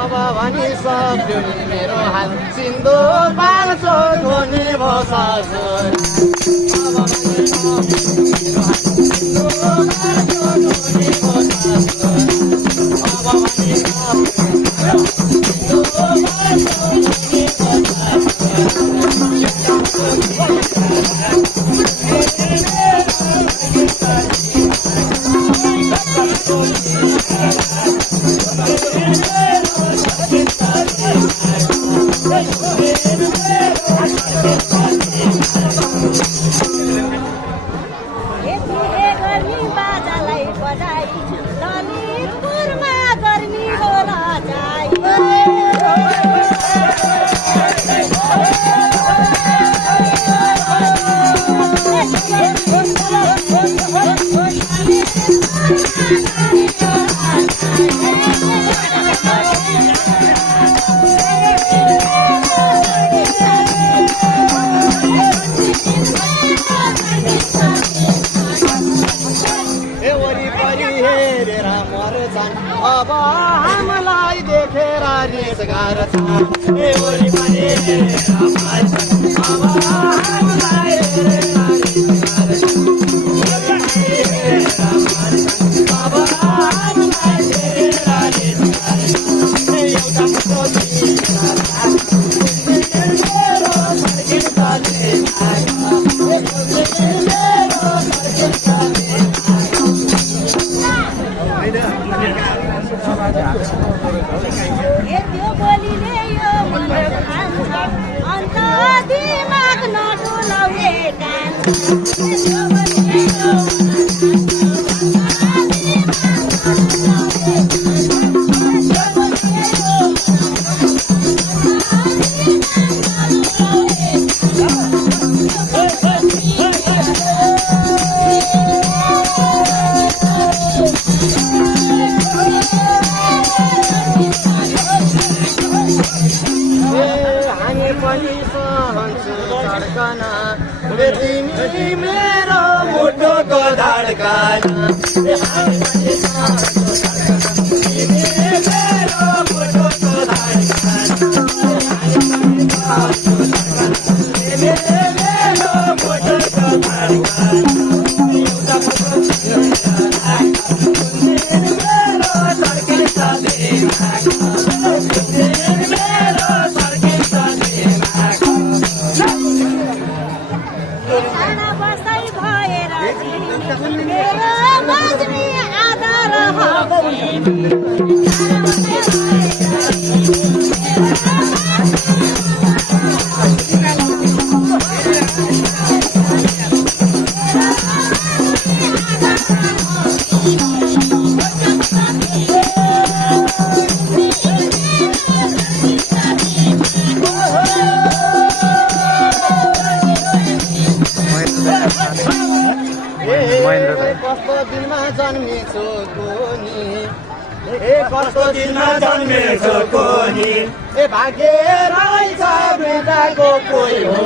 अब भनी सक्यो नि मेरो हाल सिन्धु पाल्छो धोनी बसाल्छो अब भनी सक्यो मेरो हाल सिन्धु पाल्छो धोनी बसाल्छो अब भनी सक्यो सिन्धु पाल्छो धोनी अब हामीलाई देखेर रिस गर्छ ए वरिपरि अब हामीलाई अब हामीलाई त्यो बोलीले यो मन खान्छ अन्त दिमाग नडुलाउने तिमी मेरो मुटुको धड्कन कस्तो दिनमा जन्मेछो कोनी कस्तो दिनमा जन्मेछो कोनी ए भाग्य रहेछ बेटाको कोही हो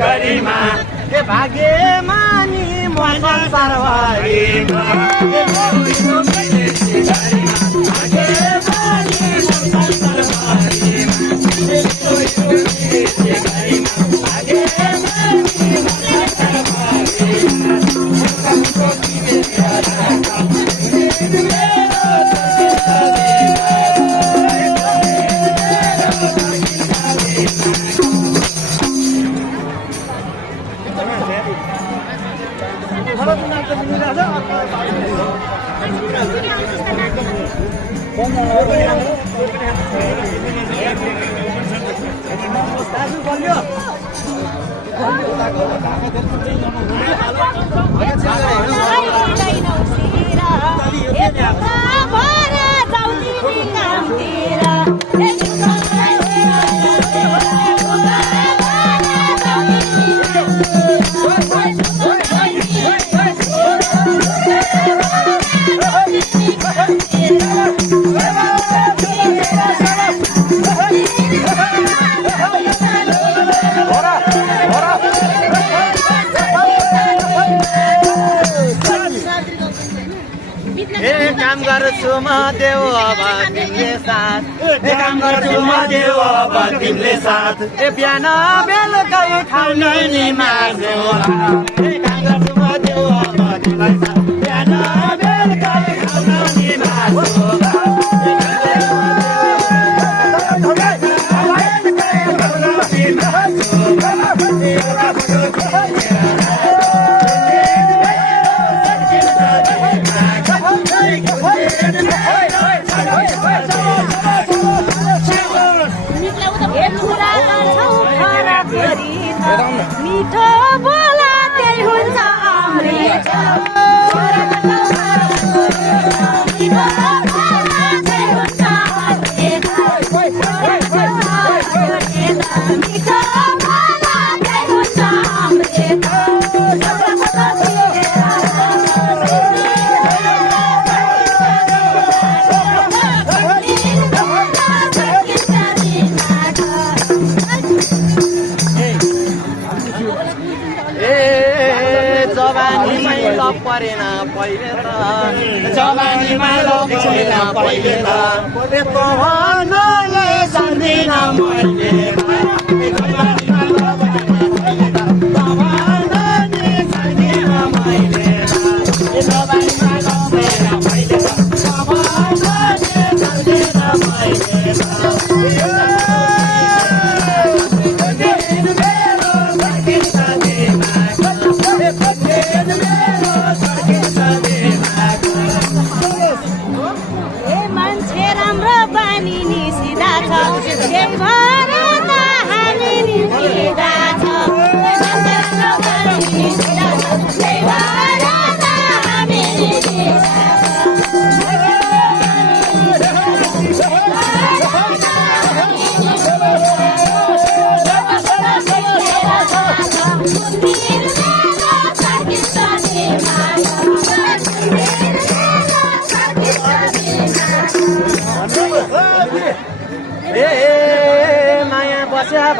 गरिमा ए भाग्यमा नि म संसारभरिमा भाग्यमा काम गर्छु म देऊ अब तिमीले साथ काम गर्छु म देऊ अब तिमीले साथ बिहान बेलुकै खाउने नि मासु काम गर्छु म देऊ अब तिमीलाई साथ बिहान बेलुकै खाउने नि मासु मिठो बोला त्यही हुन्छ अमृत परेन पहिले त जवानीमा लपरेन पहिले त कहानले सक्दिन मैले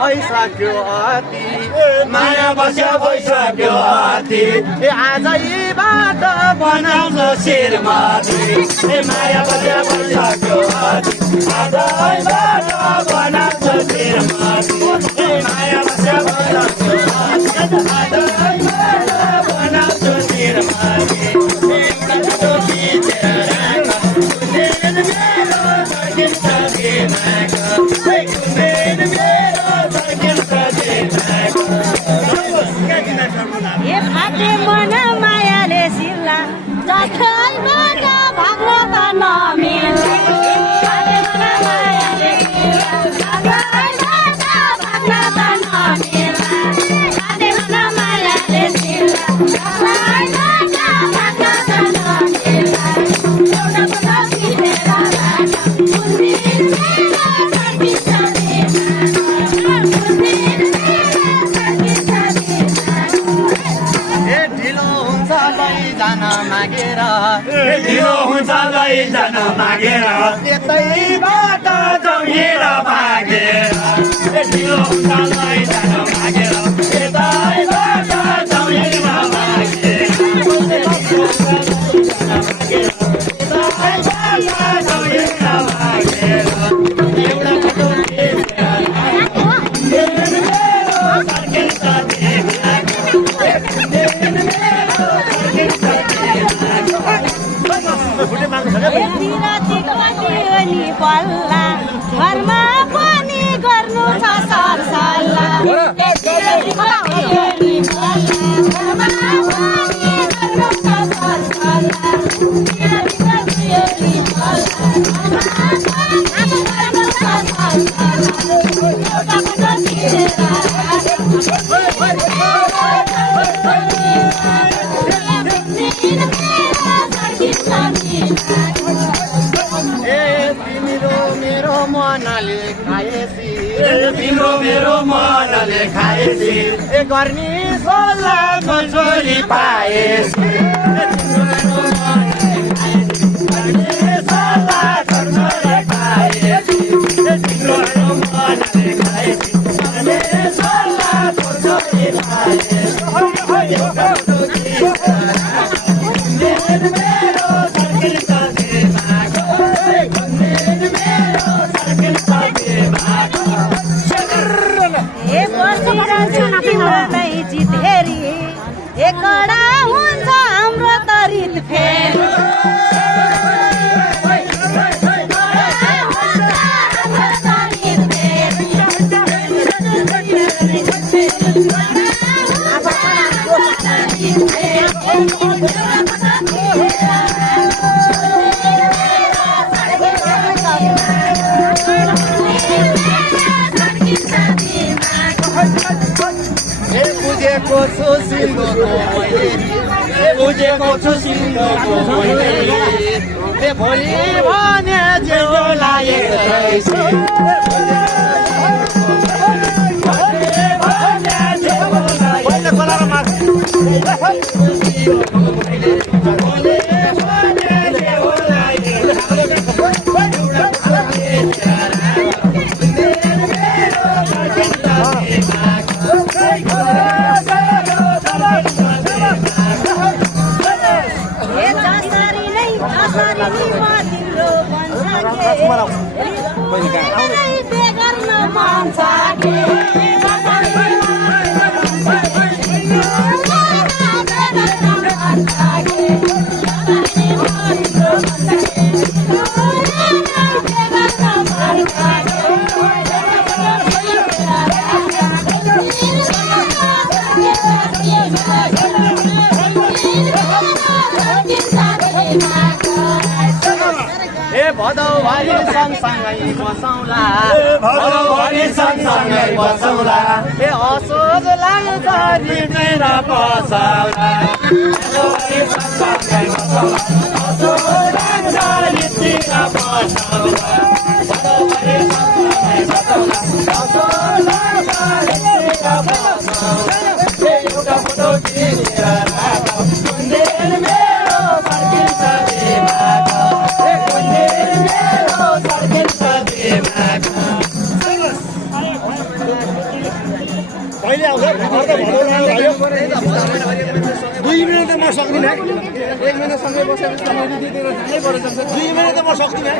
भइसक्यो अति माया बस्या भइसक्यो अति आजैबाट बनाउँछ शिरमाथि माया बस्या भइसक्यो अति आजैबाट बनाउँछ शिरमाथि माया बस्या भइसक्यो आजैबाट बनाउँछ शिरमाथि फाटे मन मायाले सिल्ला जखैबाट भाग्न त नमिल्ने फाटे मन मायाले सिल्ला जखैबाट भाग्न त नमिल्ने फाटे मन मायाले सिल्ला जखैबाट भाग्न त नमिल्ने एउटा पता फिरेर राख कुन्दिन मेरो सर्किन्छ ढिलो हुन्छ लैजान मागेर त्यतैबाट जौएर भागेर ढिलो हुन्छ लैजान मागेर त्यतैबाट जौएर भागेर पल्ला घरमा पनि गर्नु छ सरसल्लाह तिम्रो मेरो मनले खाएसी तिम्रो मेरो मनले खाएसी गर्मी सोलाको छोरी पाएसी एकड़ा हुन्छ हाम्रो तरित फेरि बुझेको छु सिङ्गोको मैले भोलि भने जेठो लागेको रहेछ भदौभरि सँगसँगै बसौँला भदौभरि सँगसँगै बसौँला असोज लाग्छ रिटेर बसौँला भदौभरि सँगसँगै बसौँला असोज लाग्छ रिटेर बसौँला भदौभरि सँगसँगै बसौँला असोज लाग्छ रिटेर बसौँला एउटा फोटो खिचेर राखौँ कुन्देल मेरो फर्किन्छ दिमाग कहिले आउँछ 2 मिनट म सक्दिनँ 1 महिनासँगै बसेपछि मैले दिएर जानै पर्छ 2 मिनट त म सक्दिनँ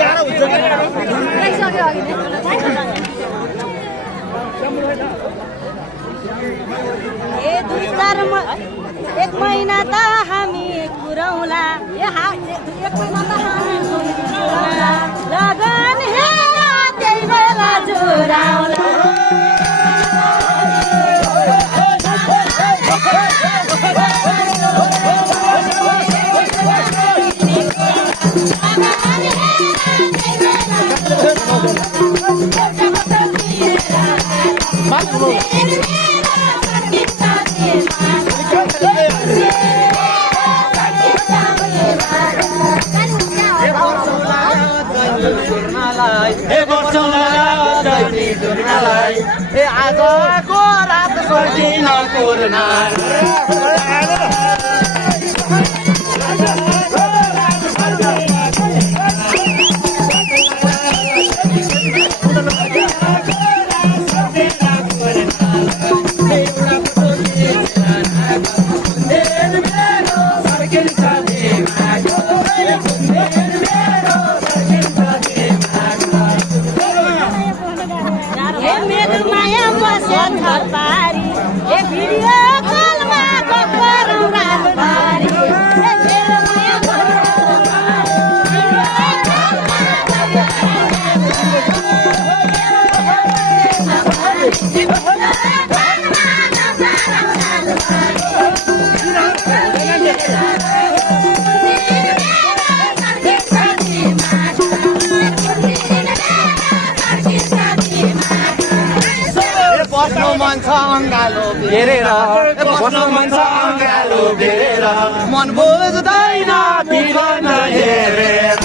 गाह्रो हुन्छ एक महिना त हामी पुरौला एक महिना त हामी पुरौला लगन हे त्यही बेला जुराउला आजको रात सर्दिन कोर्ना मन छ अङ्गालो बेरेर बस्न मन छ अङ्गालो बेरेर मन बुझ्दैन बिहान हेरेर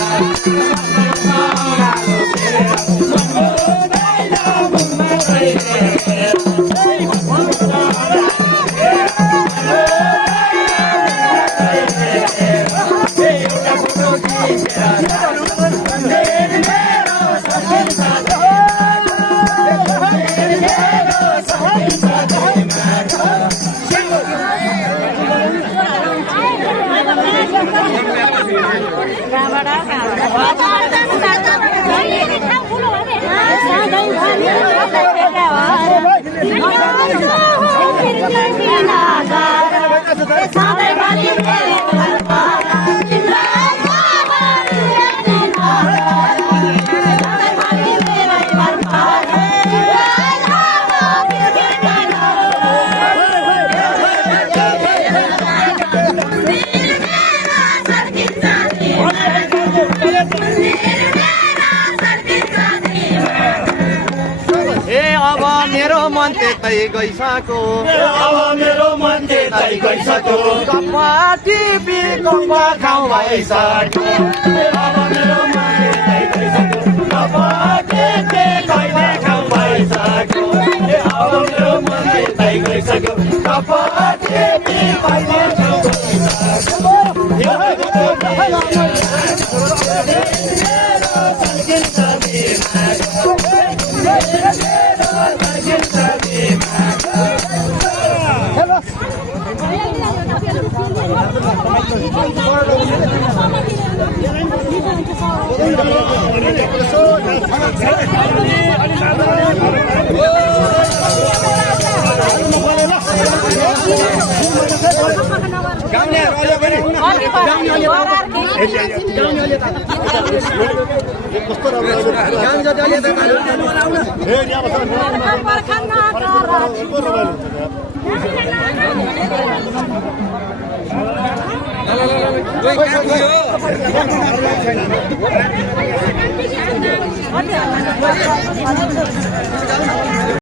मेरो मन त्यतै गइसक्यो अब मेरो मन त्यतै गइसक्यो कप्पा टिपी कप्पा खाउँ भइसक्यो अब मेरो मन त्यतै गइसक्यो कप्पा टिपी कहिले खाउँ भइसक्यो अब मेरो मन त्यतै गइसक्यो कप्पा टिपी कहिले खाउँ भइसक्यो